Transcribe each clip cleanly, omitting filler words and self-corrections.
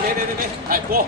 俾，係過。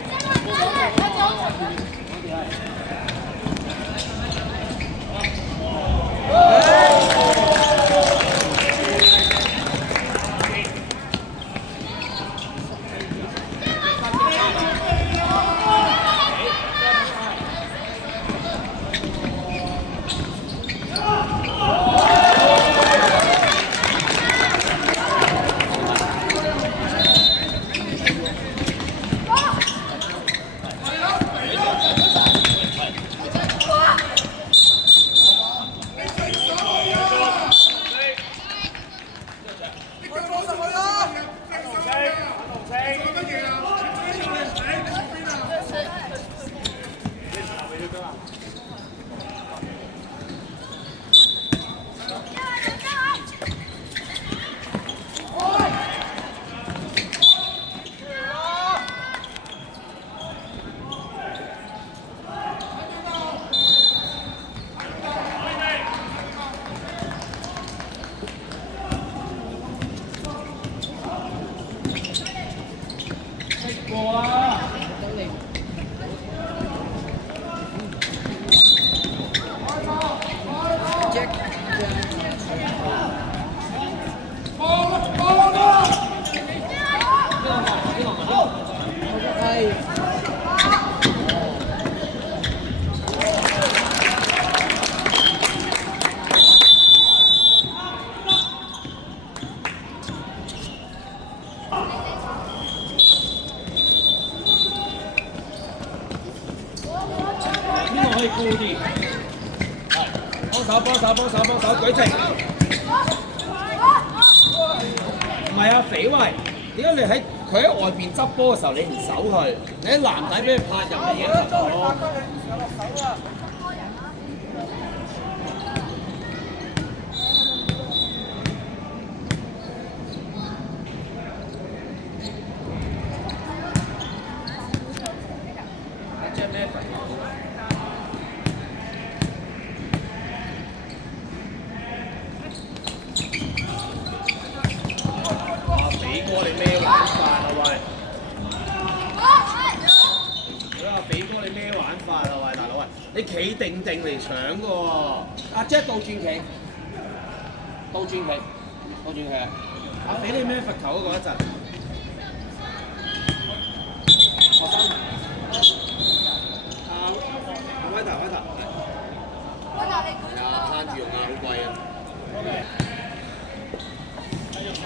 高啲，係幫手，舉直。唔係啊，肥喂，點解你佢喺外邊執波嘅時候你唔守佢？你喺籃底俾佢拍入嚟嘅球咯。你企定定嚟搶嘅喎，阿 Jack 倒轉企，阿俾你咩罰球嗰一陣，學生，威頭，係啊，攤住用啊，好貴啊。繼續射，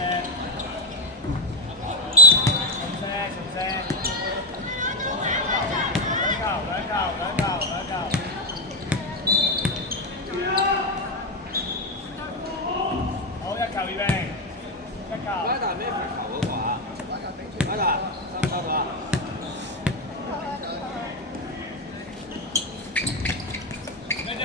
兩球。好，一球預備，拉達咩罰球嗰個啊？拉達，收唔收到啊？繼續。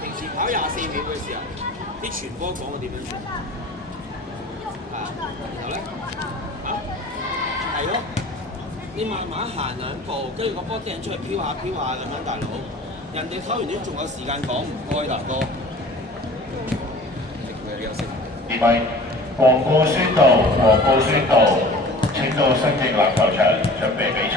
平時跑24秒嘅時候，啲傳波講我點樣傳？然後咧，係咯，你慢慢行2步，跟住個波掟出去飄下咁樣，大佬。人哋跑完都仲有時間講，唔該大哥。二位，黃埔宣道，請到新政籃球場準備比賽。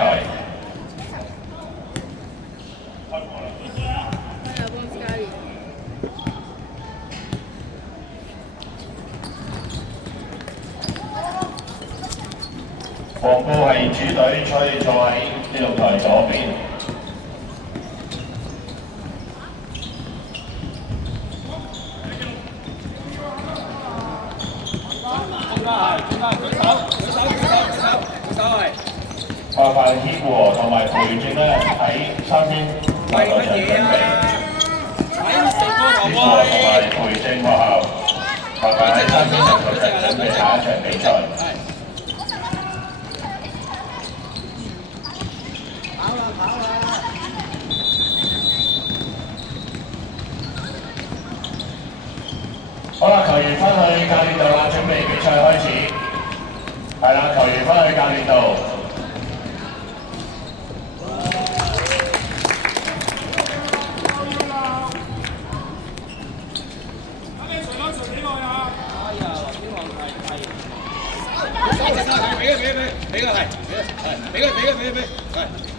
黃埔係主隊，所以坐喺呢六台左邊。麻煩協和同埋培正咧喺三邊籃球場準備。協和同埋培正學校，麻煩喺三邊籃球場準備下一場比賽。好啦，球員翻去教練度啦，準備比賽開始。係啦，球員翻去教練度。俾佢係，俾佢。